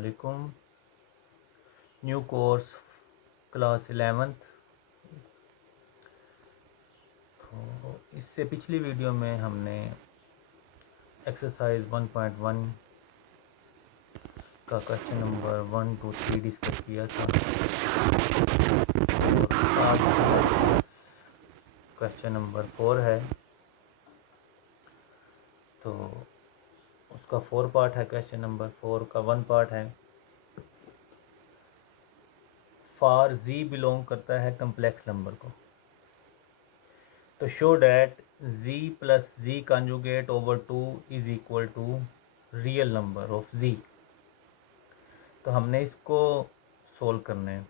अस्सलामुअलैकुम। New course class 11th। तो इससे पिछली वीडियो में हमने एक्सरसाइज 1.1 का क्वेश्चन नंबर 1 2 3 डिस्कस किया था और आज क्वेश्चन नंबर 4 है। तो उसका 4 पार्ट है। क्वेश्चन नंबर 4 का 1 पार्ट है। फॉर जी बिलोंग करता है कम्प्लेक्स नंबर को, तो show that z plus z conjugate over 2 is equal to real number of z। तो हमने इसको सोल्व करना है।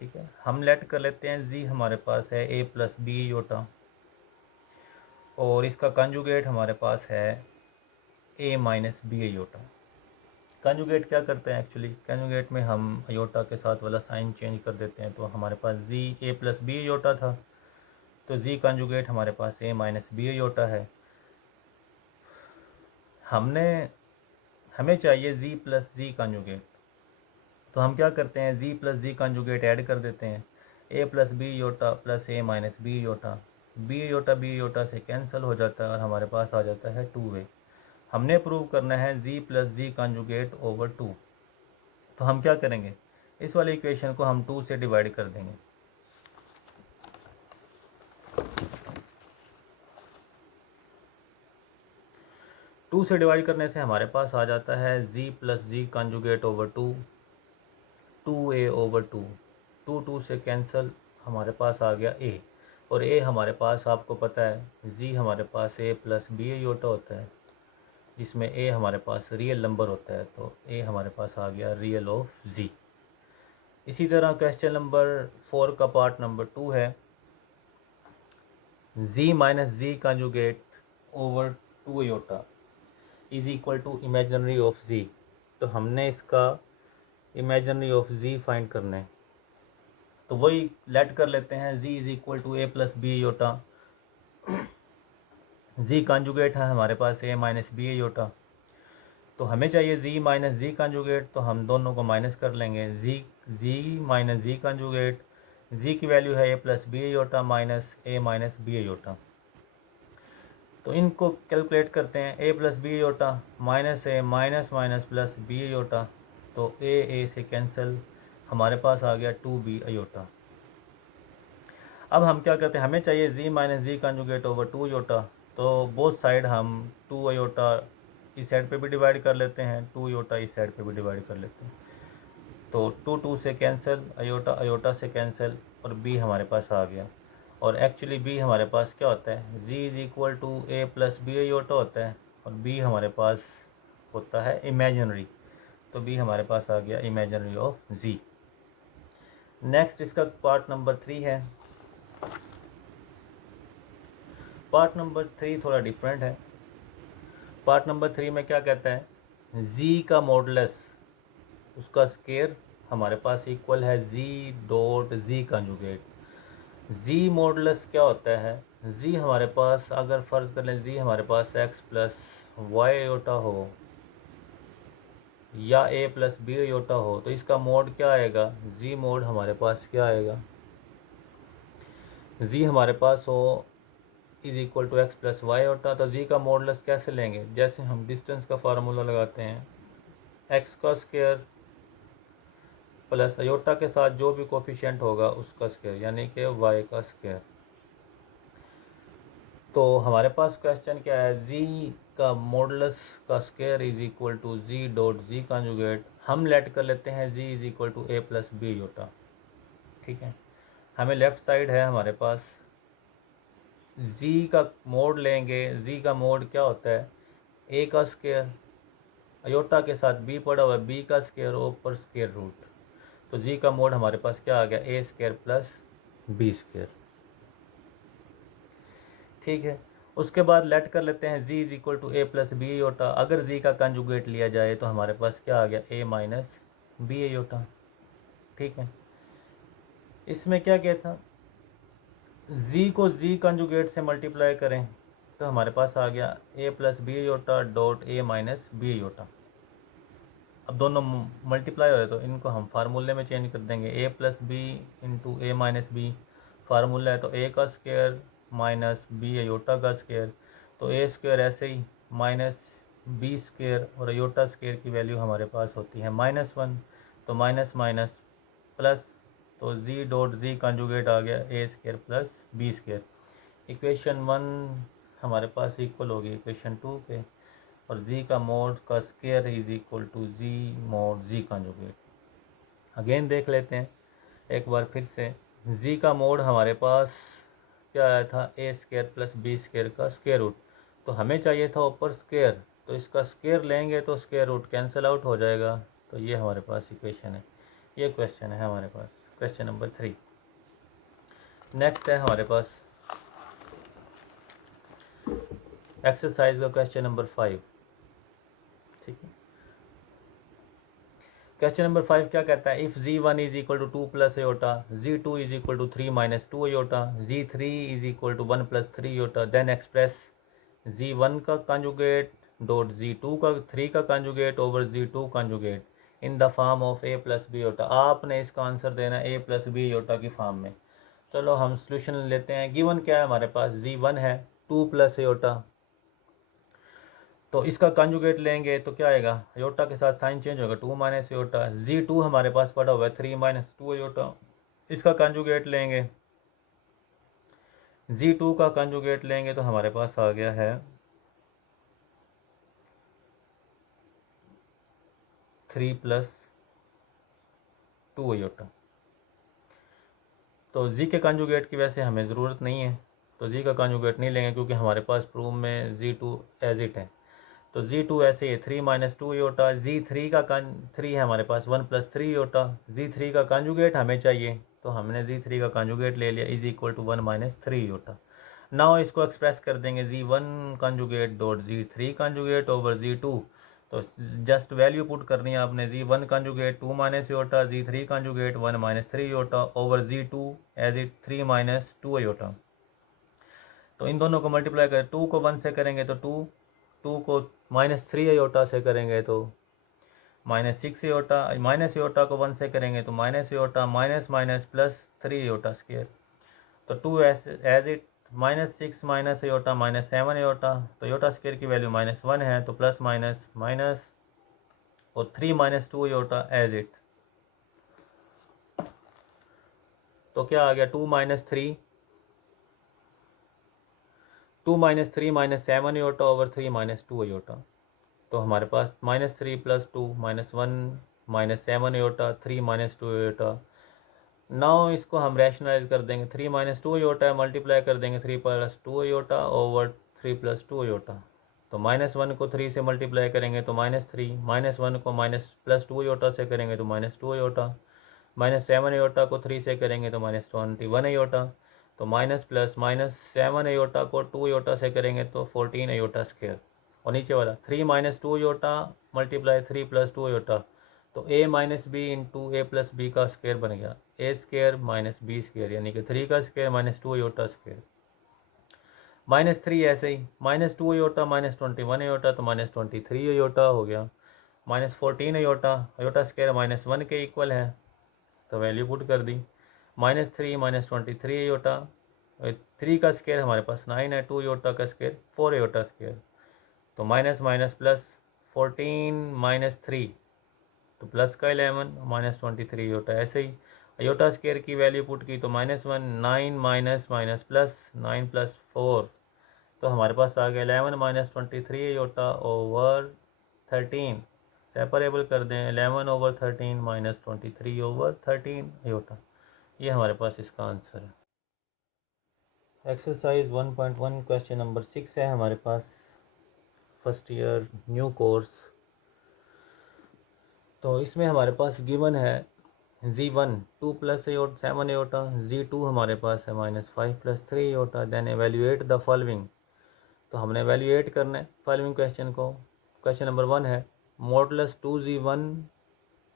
ठीक है, हम लेट कर लेते हैं z हमारे पास है a प्लस बी योटा और इसका कंजुगेट हमारे पास है a minus B iota. Conjugate क्या करते हैं? एक्चुअली कंजुगेट में हम अयोटा के साथ वाला साइन चेंज कर देते हैं। तो हमारे पास z a plus B iota था, तो z कंजुगेट हमारे पास a माइनस बी योटा है। हमें चाहिए z प्लस जी कंजुगेट। तो हम क्या करते हैं, z plus z conjugate add कर देते हैं। a plus B iota plus a minus B iota, b iota से कैंसिल हो जाता है और हमारे पास आ जाता है 2a। हमने प्रूव करना है z plus z conjugate over 2। तो हम क्या करेंगे, इस वाली इक्वेशन को हम 2 से डिवाइड कर देंगे। टू से डिवाइड करने से हमारे पास आ जाता है z plus z conjugate over 2a over 2 से कैंसिल हमारे पास आ गया a, और a हमारे पास आपको पता है z हमारे पास a प्लस बी योटा होता है, जिसमें a हमारे पास रियल नंबर होता है। तो a हमारे पास आ गया रियल ऑफ z। इसी तरह क्वेश्चन नंबर 4 का पार्ट नंबर 2 है। z minus z conjugate over 2 iota is equal to imaginary of z। तो हमने इसका इमेजनरी ऑफ z फाइंड करना है। तो वही लेट कर लेते हैं, z is equal to a plus B iota. z conjugate है हमारे पास a माइनस बी योटा, तो हमें चाहिए z माइनस जी कंजुगेट। तो हम दोनों को माइनस कर लेंगे। z minus z conjugate, z की वैल्यू है a plus B iota minus a minus B iota. तो इनको कैलकुलेट करते हैं, a plus B iota minus a minus minus plus B iota. तो a से कैंसिल हमारे पास आ गया 2b अयोटा। अब हम क्या करते हैं, हमें चाहिए z minus z conjugate over 2 Yotta. तो बोथ साइड हम 2 अयोटा इस साइड पे भी डिवाइड कर लेते हैं, 2 योटा इस साइड पे भी डिवाइड कर लेते हैं। तो 2 से कैंसिल, अयोटा से कैंसिल, और b हमारे पास आ गया। और एक्चुअली b हमारे पास क्या होता है, z is equal to a plus B iota होता है, और b हमारे पास होता है इमेजिनरी। तो b हमारे पास आ गया इमेजिनरी ऑफ z। नेक्स्ट इसका पार्ट नंबर 3 है। पार्ट नंबर 3 थोड़ा डिफरेंट है। पार्ट नंबर 3 में क्या कहता है, z का मॉडुलस, उसका स्केयर हमारे पास इक्वल है z dot z conjugate. z modulus क्या होता है, z हमारे पास अगर फ़र्ज़ कर लें z हमारे पास x प्लस वाई योटा हो या a प्लस बी योटा हो, तो इसका मोड क्या आएगा, z मोड हमारे पास क्या आएगा, z हमारे पास हो is equal to x plus y होता। तो z का मॉडुलस कैसे लेंगे, जैसे हम डिस्टेंस का फार्मूला लगाते हैं, x का स्क्वायर प्लस अयोटा के साथ जो भी कोफिशिएंट होगा उसका स्क्वायर, यानी कि y का स्क्वायर। तो हमारे पास क्वेश्चन क्या है, z का मॉडुलस का square is equal to z dot z conjugate. हम लेट कर लेते हैं z is equal to a plus B iota. ठीक है, हमें लेफ्ट साइड है हमारे पास, z का मोड लेंगे। z का मोड क्या होता है, a का स्क्वायर, अयोटा के साथ b पड़ा हुआ है, b का स्क्वायर ऊपर स्क्वायर रूट। तो z का मोड हमारे पास क्या आ गया, a square plus B square. ठीक है, उसके बाद लेट कर लेते हैं z is equal to a plus B iota. अगर z का कंजुगेट लिया जाए तो हमारे पास क्या आ गया, a माइनस बी योटा। ठीक है, इसमें क्या किया था, z को z कंजुगेट से मल्टीप्लाई करें तो हमारे पास आ गया a plus B iota dot a minus B iota. अब दोनों मल्टीप्लाई हो रहे तो इनको हम फार्मूले में चेंज कर देंगे, ए प्लस बी इंटू ए माइनस बी। फार्मूला है तो ए का स्क्वायर माइनस बी अयोटा का स्क्वायर, तो ए स्क्वायर ऐसे ही माइनस बी स्क्वायर और अयोटा स्क्वायर की वैल्यू हमारे पास होती है -1, तो माइनस माइनस प्लस, तो जी डॉट जी कंजुगेट आ गया A square plus B square. Equation 1 हमारे पास इक्वल होगी इक्वेशन 2 के, और जी का मोड का square is equal to z mod z conjugate. Again देख लेते हैं एक बार फिर से, जी का मोड हमारे पास क्या आया था, ए स्क्वायर प्लस बी स्क्वायर का स्क्वायर रूट, तो हमें चाहिए था ऊपर स्क्वायर, तो इसका स्क्वायर लेंगे तो स्क्वायर रूट कैंसिल आउट हो जाएगा। तो ये हमारे पास इक्वेशन है, ये क्वेश्चन है हमारे पास, क्वेश्चन नंबर 3। नेक्स्ट है हमारे पास एक्सरसाइज का क्वेश्चन नंबर 5। ठीक है, क्वेश्चन नंबर 5 क्या कहता है, if z1 is equal to 2 plus iota, z2 is equal to 3 minus 2 iota, z3 is equal to 1 plus 3 iota, then express z1 का कंजुगेट डॉट z2 का 3 का conjugate over z2 conjugate in the form of a plus B iota. आपने इसका answer देना है a plus B aorta की form में। चलो हम सोल्यूशन लेते हैं। गिवन क्या है हमारे पास, z1 है 2 प्लस अयोटा, तो इसका कंजुगेट लेंगे तो क्या आएगा, अयोटा के साथ साइन चेंज होगा, 2 माइनस अयोटा। z2 हमारे पास पड़ा हुआ है 3 माइनस 2 अयोटा, इसका कंजुगेट लेंगे, z2 का कंजुगेट लेंगे तो हमारे पास आ गया है 3 प्लस 2 अयोटा। तो z के कंजुगेट की वैसे हमें ज़रूरत नहीं है, तो z का कंजुगेट नहीं लेंगे क्योंकि हमारे पास प्रूफ में z2 एज इट है। तो z2 ऐसे ही 3 माइनस 2 अयोटा, z3 का 3 है हमारे पास 1 प्लस 3 अयोटा, z3 का कंजुगेट हमें चाहिए तो हमने z3 का कंजुगेट ले लिया is equal to 1 minus 3 iota. Now इसको एक्सप्रेस कर देंगे z1 conjugate dot z3 conjugate over z2, तो जस्ट वैल्यू पुट करनी है आपने, z1 conjugate 2 minus iota, z3 conjugate 1 minus 3 iota over z2 as it 3 minus 2 iota. तो इन दोनों को मल्टीप्लाई करें, 2 को 1 से करेंगे तो 2 को माइनस 3 अयोटा से करेंगे तो माइनस 6 अयोटा, माइनस अयोटा को 1 से करेंगे तो minus iota, minus minus plus 3 iota square, तो 2 as it minus 6 minus iota minus 7 iota, तो अयोटा स्क्वायर की वैल्यू -1 है तो प्लस माइनस माइनस और 3 माइनस 2 अयोटा एज इट, तो क्या आ गया 2 minus 3 minus 7 iota over 3 minus 2 iota, तो हमारे पास -3 plus 2 -1 -7 iota 3 minus 2 iota. Now इसको हम रैशनलाइज कर देंगे, 3 माइनस 2 अयोटा मल्टीप्लाई कर देंगे 3 plus 2 iota over 3 plus 2 iota, तो -1 को 3 से मल्टीप्लाई करेंगे तो -3, -1 को माइनस प्लस 2 अयोटा से करेंगे तो -2 अयोटा, -7 अयोटा को 3 से करेंगे तो -21 अयोटा, तो माइनस प्लस -7 अयोटा को 2 अयोटा से करेंगे तो 14 अयोटा स्क्वायर, और नीचे वाला 3 minus 2 iota multiply 3 plus 2 iota, तो a minus B into A plus B का स्क्वायर बन गया, A square minus B square यानी कि 3 का स्क्वायर माइनस 2 अयोटा स्क्वायर, -3 ऐसे ही -2 अयोटा -21 अयोटा तो -23 अयोटा हो गया, -14 अयोटा, अयोटा स्क्वायर -1 के इक्वल है तो वैल्यू पुट कर दी, -3 -23 अयोटा, 3 का स्क्वायर हमारे पास 9 है, 2 अयोटा का स्क्वायर 4 अयोटा स्क्वायर, तो माइनस माइनस प्लस 14 माइनस 3 तो प्लस का 11 -23 अयोटा, ऐसे ही अयोटा स्क्वायर की वैल्यू पुट की तो -1 9 माइनस माइनस प्लस 9 प्लस 4, तो हमारे पास आ गया 11 -23 अयोटा ओवर 13, सेपरेबल कर दें 11 ओवर 13 -23 ओवर 13 अयोटा, ये हमारे पास इसका आंसर है। एक्सरसाइज 1.1 क्वेश्चन नंबर 6 है हमारे पास, फर्स्ट ईयर न्यू कोर्स। तो इसमें हमारे पास गिवन है z1 2 प्लस 7 अयोटा, z2 हमारे पास है -5 plus 3 iota, then evaluate the following, तो हमने एवेल्यूएट करना है फॉलोइंग क्वेश्चन को। क्वेश्चन नंबर 1 है modulus 2z1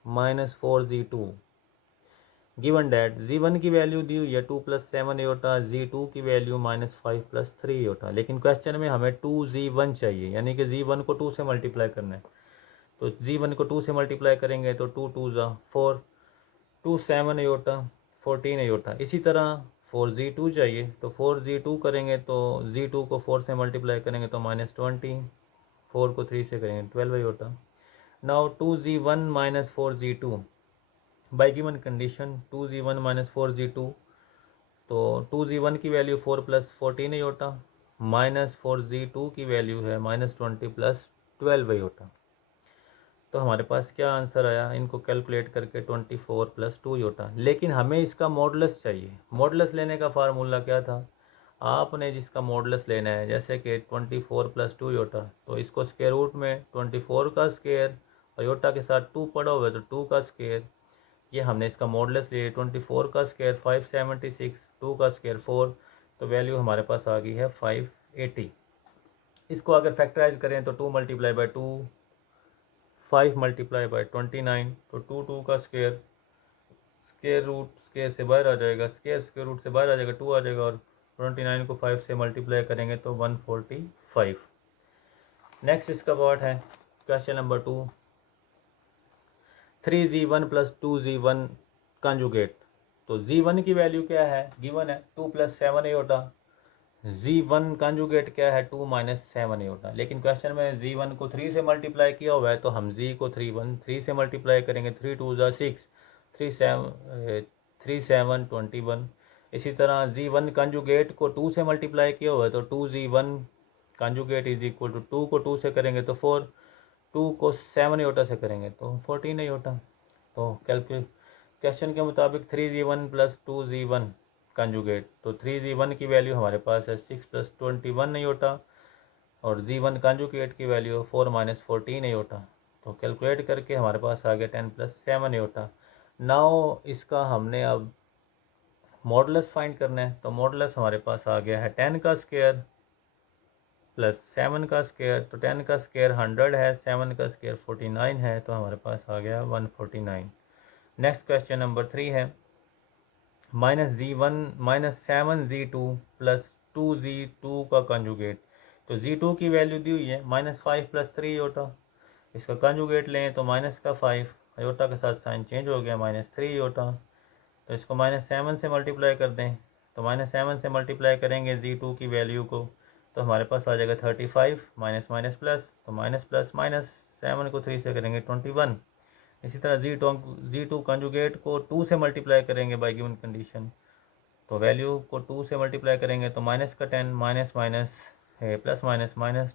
-4z2, given that z1 की वैल्यू दी हुई है 2 प्लस 7 अयोटा, z2 की वैल्यू -5 प्लस 3 अयोटा, लेकिन क्वेश्चन में हमें 2z1 चाहिए यानी कि z1 को 2 से मल्टीप्लाई करना है, तो g1 को 2 से मल्टीप्लाई करेंगे तो 2 2 ज़ा 4, 2 7 अयोटा 14 अयोटा। इसी तरह 4z2 चाहिए, तो 4z2 करेंगे तो z2 को 4 से मल्टीप्लाई करेंगे तो -20, 4 को 3 से करेंगे 12 iota. Now 2z1 minus 4z2 by given condition 2z1 minus 4z2, तो 2z1 की value 4 plus 14 aorta minus 4z2 की वैल्यू है -20 प्लस 12 अयोटा। तो हमारे पास क्या आंसर आया, इनको कैलकुलेट करके 24 प्लस 2 अयोटा। लेकिन हमें इसका मॉडुलस चाहिए। मॉडुलस लेने का फार्मूला क्या था, आपने जिसका मॉडुलस लेना है जैसे कि 24 प्लस 2 अयोटा, तो इसको स्क्वायर रूट में 24 का स्क्वायर अयोटा के साथ 2 पड़ा हुआ है तो 2 का स्क्वायर, ये हमने इसका मॉडुलस लिए। 24 का स्क्वायर 576, 2 का स्क्वायर 4, तो वैल्यू हमारे पास आ गई है 580। इसको अगर फैक्टराइज करें तो 2 मल्टीप्लाई बाई 2, 5 मल्टीप्लाई बाई 29, तो 2 का स्क्वायर, स्क्वायर रूट स्क्वायर से बाहर आ जाएगा, स्क्वायर रूट से बाहर आ जाएगा, 2 आ जाएगा, और 29 को 5 से मल्टीप्लाई करेंगे तो 145। नेक्स्ट इसका पार्ट है question number 2, 3z1 plus 2z1 conjugate. तो z1 की वैल्यू क्या है, गिवन है 2 प्लस 7 अयोटा, z1 कंजुगेट क्या है 2 माइनस 7 अयोटा। लेकिन क्वेश्चन में z1 को 3 से मल्टीप्लाई किया हुआ है, तो हम z को 3 से मल्टीप्लाई करेंगे, 3 2 ज़ा 6, 3 7 21। इसी तरह z1 कंजुगेट को 2 से मल्टीप्लाई किया हुआ है, तो 2z1 conjugate is equal to 2 को 2 से करेंगे तो 4, 2 को 7 अयोटा से करेंगे तो 14 अयोटा। तो क्वेश्चन के मुताबिक 3z1 प्लस 2z1 कंजुगेट, तो 3z1 की वैल्यू हमारे पास है 6 प्लस 21 अयोटा, और z1 कंजुगेट की वैल्यू 4 माइनस 14 अयोटा। तो कैलकुलेट करके हमारे पास आ गया 10 प्लस 7 अयोटा। नाउ इसका हमने अब मॉडुलस फाइंड करना है, तो मॉडुलस हमारे पास आ गया है 10 का स्क्वायर प्लस 7 का स्क्वायर, तो 10 का स्क्वायर 100 है, 7 का स्क्वायर 49 है, तो हमारे पास आ गया 149। नेक्स्ट क्वेश्चन नंबर 3 है -z1 minus 7z2 plus 2z2 का कंजुगेट। तो z2 की वैल्यू दी हुई है -5 प्लस 3 अयोटा, इसका कंजुगेट लें तो माइनस का 5 अयोटा के साथ साइन चेंज हो गया -3 अयोटा, तो इसको -7 से मल्टीप्लाई कर दें, तो -7 से मल्टीप्लाई करेंगे z2 की वैल्यू को, तो हमारे पास आ जाएगा 35, माइनस माइनस प्लस, तो माइनस प्लस माइनस, 7 को 3 से करेंगे 21। इसी तरह z2 कंजुगेट को 2 से मल्टीप्लाई करेंगे बाई गिवन कंडीशन, तो वैल्यू को 2 से मल्टीप्लाई करेंगे तो माइनस का 10, माइनस माइनस है प्लस माइनस, माइनस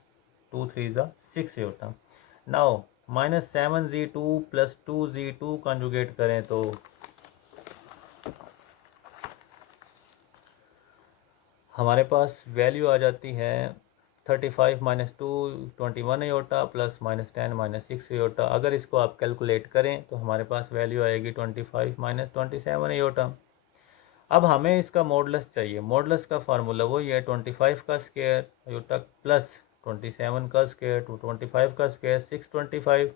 2 3 ज़ा 6 होता। Now -7z2 plus 2z2 conjugate करें तो हमारे पास वैल्यू आ जाती है 35 minus 2 21 iota plus -10 minus 6 iota. अगर इसको आप कैलकुलेट करें तो हमारे पास वैल्यू आएगी 25 माइनस 27 अयोटा। अब हमें इसका मॉडुलस चाहिए। मॉडुलस का फार्मूला वही है 25 का स्क्वायर अयोटा प्लस 27 का स्क्वायर, 25 का स्क्वायर 625,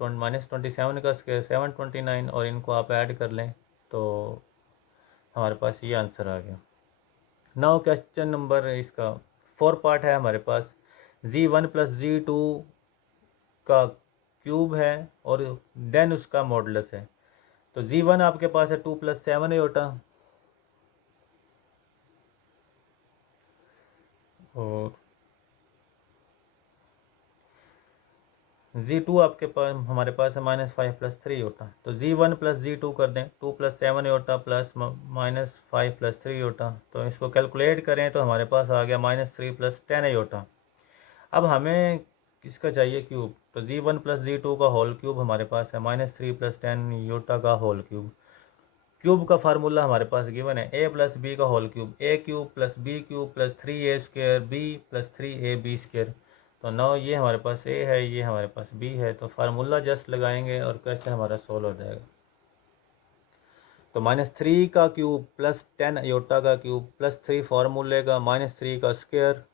माइनस 27 का स्क्वायर 729, और इनको आप ऐड कर लें तो हमारे पास ये आंसर आ गया। नाउ क्वेश्चन नंबर इसका 4 पार्ट है हमारे पास, z1 प्लस z2 का क्यूब है और देन उसका मॉडुलस है। तो z1 आपके पास है 2 प्लस 7 अयोटा, और z2 आपके पास हमारे पास है -5 प्लस 3 अयोटा। तो z1 प्लस z2 कर दें, 2 plus 7 iota plus -5 plus 3 iota, तो इसको कैलकुलेट करें तो हमारे पास आ गया -3 प्लस 10 अयोटा। अब हमें किसका चाहिए क्यूब, तो z1 प्लस z2 का होल क्यूब हमारे पास है -3 प्लस 10 अयोटा का होल क्यूब। क्यूब का फार्मूला हमारे पास गिवन है a प्लस बी का whole cube, a cube plus b cube plus 3a square b plus 3ab square. तो नौ ये हमारे पास a है, ये हमारे पास b है, तो फार्मूला जस्ट लगाएंगे और क्वेश्चन हमारा सोल्व हो जाएगा। तो -3 का क्यूब प्लस 10 अयोटा का क्यूब प्लस 3 फार्मूले का -3 का स्क्वायर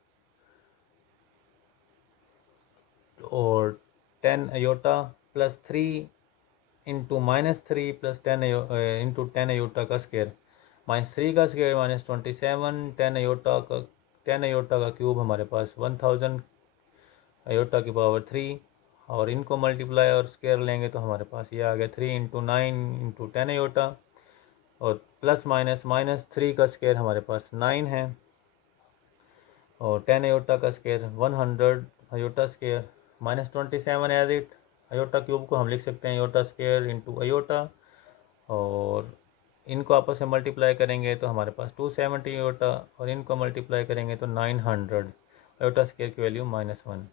और 10 iota plus 3 into -3 plus 10 into 10 iota का स्क्वायर, -3 का स्क्वायर -27, 10 अयोटा का क्यूब हमारे पास 1000 अयोटा की पावर 3, और इनको मल्टीप्लाई और स्क्वायर लेंगे तो हमारे पास ये आ गया 3 इंटू 9 इंटू 10 अयोटा, और प्लस माइनस माइनस 3 का स्क्वायर हमारे पास 9 है, और 10 अयोटा का square 100 iota square minus 27 as it. Iota cube को हम लिख सकते हैं अयोटा स्क्वायर इंटू अयोटा, और इनको आपस में मल्टीप्लाई करेंगे तो हमारे पास 270 अयोटा, और इनको मल्टीप्लाई करेंगे तो 900 अयोटा स्क्वायर की वैल्यू -1।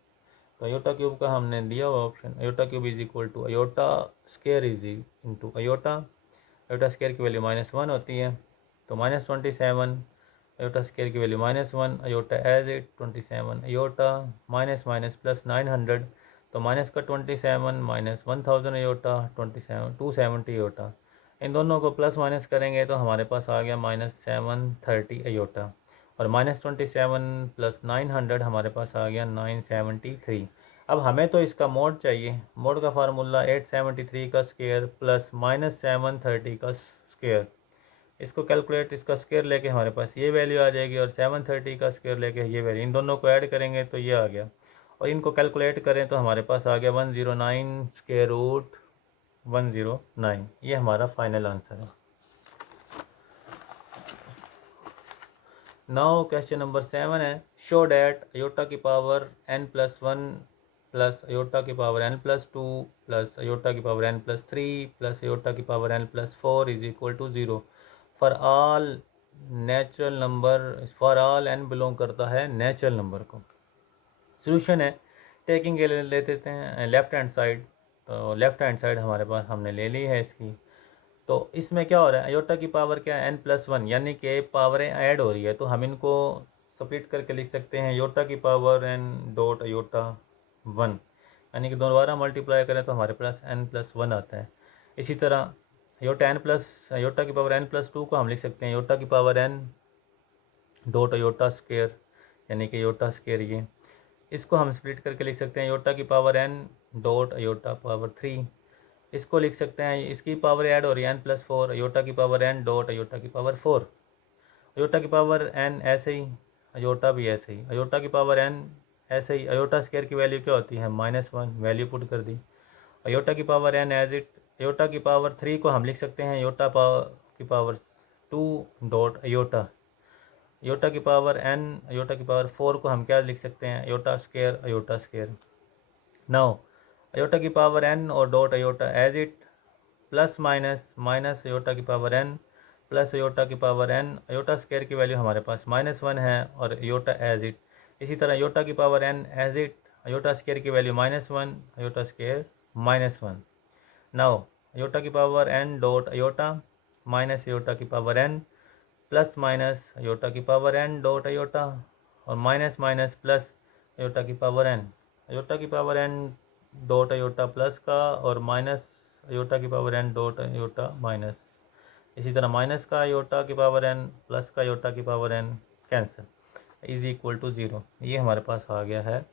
तो अयोटा क्यूब का हमने दिया हुआ option, iota cube is equal to iota square is into iota, iota square की वैल्यू -1 होती है, तो -27 अयोटा स्क्वायर की value -1 iota as it 27 iota minus minus plus 900, तो माइनस का 27 माइनस 1000 अयोटा 270 अयोटा, इन दोनों को प्लस माइनस करेंगे तो हमारे पास आ गया -730 अयोटा, और -27 प्लस 900 हमारे पास आ गया 973। अब हमें तो इसका मोड चाहिए, मोड का फार्मूला 873 का स्क्वायर प्लस -730 का स्क्वायर, इसको कैलकुलेट इसका स्क्वायर लेके हमारे पास ये वैल्यू आ जाएगी, और 730 का स्क्वायर लेके ये वैल्यू, इन दोनों को ऐड करेंगे तो ये आ गया, और इनको कैलकुलेट करें तो हमारे पास आ गया 109 स्क्वायर रूट 109। ये हमारा फाइनल आंसर है। नाउ क्वेश्चन नंबर 7 है, शो डैट अयोटा की पावर n+1 प्लस अयोटा की पावर n+2 प्लस अयोटा की पावर n+3 प्लस अयोटा की power n+4 is equal to 0 for all natural number, for all n belong करता है natural number को। Solution है, taking के लिए ले देते हैं लेफ्ट हैंड साइड, तो लेफ्ट हैंड साइड हमारे पास हमने ले ली है इसकी। तो इसमें क्या हो रहा है, अयोटा की पावर क्या है n+1, यानी कि पावरें ऐड हो रही है, तो हम इनको स्प्लिट करके लिख सकते हैं अयोटा की पावर n डॉट अयोटा 1, यानी कि दोबारा मल्टीप्लाई करें तो हमारे पास n+1 आता है। इसी तरह अयोटा की पावर n+2 को हम लिख सकते हैं अयोटा की power n dot iota square, यानी कि अयोटा स्क्वायर, ये इसको हम स्प्लिट करके लिख सकते हैं अयोटा की power n dot iota power 3, इसको लिख सकते हैं, इसकी पावर ऐड हो रही है n+4 अयोटा की पावर n डॉट अयोटा की पावर 4, अयोटा की पावर n ऐसे ही, अयोटा भी ऐसे ही, अयोटा की पावर n ऐसे ही, अयोटा स्क्वायर की वैल्यू क्या होती है -1, वैल्यू पुट कर दी, अयोटा की power n as it, iota की पावर 3 को हम लिख सकते हैं अयोटा की पावर 2 डॉट अयोटा, अयोटा की पावर n अयोटा की पावर 4 को हम क्या लिख सकते हैं अयोटा स्क्वायर। नाउ अयोटा की पावर n और dot iota as it, plus minus minus iota की पावर n प्लस अयोटा की पावर n, अयोटा स्क्वायर की वैल्यू हमारे पास -1 है, और अयोटा एज इट, इसी तरह अयोटा की power n as it, iota square की value -1 iota square -1। Now iota की power n dot iota minus iota की power n plus minus iota की पावर n डॉट अयोटा, और माइनस माइनस प्लस अयोटा की power n, iota की power n dot iota plus का, और minus iota की power n dot iota minus, इसी तरह माइनस का अयोटा की पावर n प्लस का अयोटा की power n cancel is equal to 0। ये हमारे पास आ गया है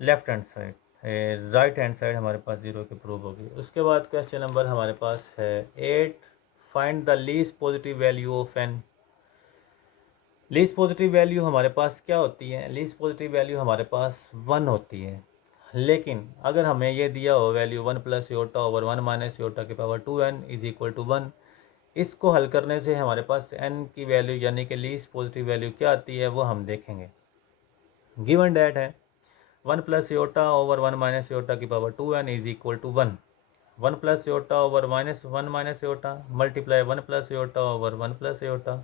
left hand side, right hand side हमारे पास 0 की प्रूव होगी। उसके बाद क्वेश्चन नंबर हमारे पास है 8, find the least positive value of n। Least positive value हमारे पास क्या होती है, लीस्ट पॉजिटिव वैल्यू हमारे पास 1 होती है, लेकिन अगर हमें ये दिया हो value 1 plus iota over 1 minus iota की power 2n is equal to 1, इसको हल करने से हमारे पास n की वैल्यू यानी कि लीस्ट पॉजिटिव वैल्यू क्या आती है वो हम देखेंगे। गिवन डेट है 1 plus iota over 1 minus iota की power 2n is equal to 1, 1 plus iota over -1 minus iota multiply 1 plus iota over 1 plus iota,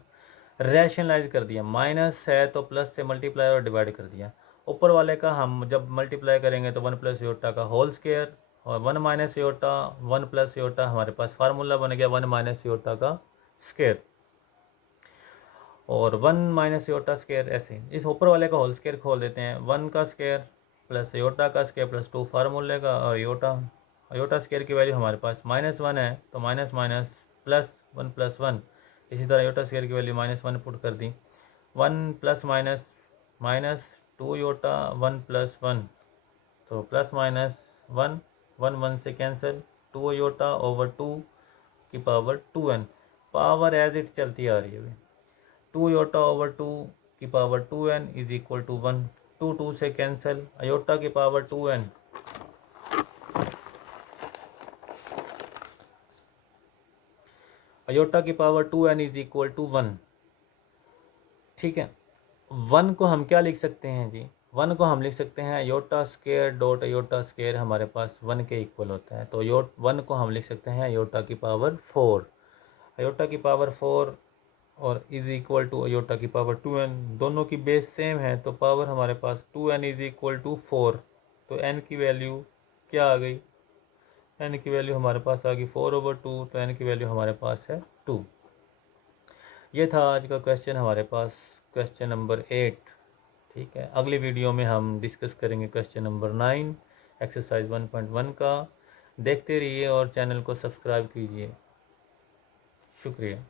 rationalise कर दिया, माइनस है तो प्लस से मल्टीप्लाई और डिवाइड कर दिया, ऊपर वाले का हम जब मल्टीप्लाई करेंगे तो 1 प्लस योटा का होल स्क्वायर, और 1 माइनस योटा 1 प्लस योटा, हमारे पास फार्मूला बन गया 1 माइनस योटा का स्क्वायर, और 1 माइनस योटा स्क्वायर ऐसे, इस ऊपर वाले का होल स्क्वायर खोल देते हैं, 1 का स्क्वायर प्लस योटा का स्क्वायर प्लस 2 फार्मूले का, और योटा स्क्वायर की वैल्यू हमारे पास -1 है, तो माइनस माइनस प्लस 1 प्लस 1, इसी तरह योटा स्क्वायर की वैल्यू -1 पुट कर दी, 1 plus minus minus 2 iota 1 plus 1, तो प्लस माइनस 1 1 1 से कैंसिल, 2 योटा ओवर 2 की power 2n, power as it चलती आ रही है, 2 योटा ओवर 2 की power 2n is equal to 1, 2 2 से कैंसिल, अयोटा की पावर 2n अयोटा की power 2n is equal to 1। ठीक है, 1 को हम क्या लिख सकते हैं जी, 1 को हम लिख सकते हैं iota square dot iota square हमारे पास 1 के इक्वल होता है। तो 1 को हम लिख सकते हैं अयोटा की पावर 4, अयोटा की पावर 4 और इज इक्वल टू अयोटा की पावर 2n। दोनों की बेस सेम है तो पावर हमारे पास 2n इज इक्वल टू 4। तो n की वैल्यू क्या आ गई, n की वैल्यू हमारे पास आ गई 4/2, तो n की वैल्यू हमारे पास है 2। ये था आज का क्वेश्चन हमारे पास, क्वेश्चन नंबर 8। ठीक है, अगली वीडियो में हम डिस्कस करेंगे क्वेश्चन नंबर 9 एक्सरसाइज 1.1 का। देखते रहिए और चैनल को सब्सक्राइब कीजिए। शुक्रिया।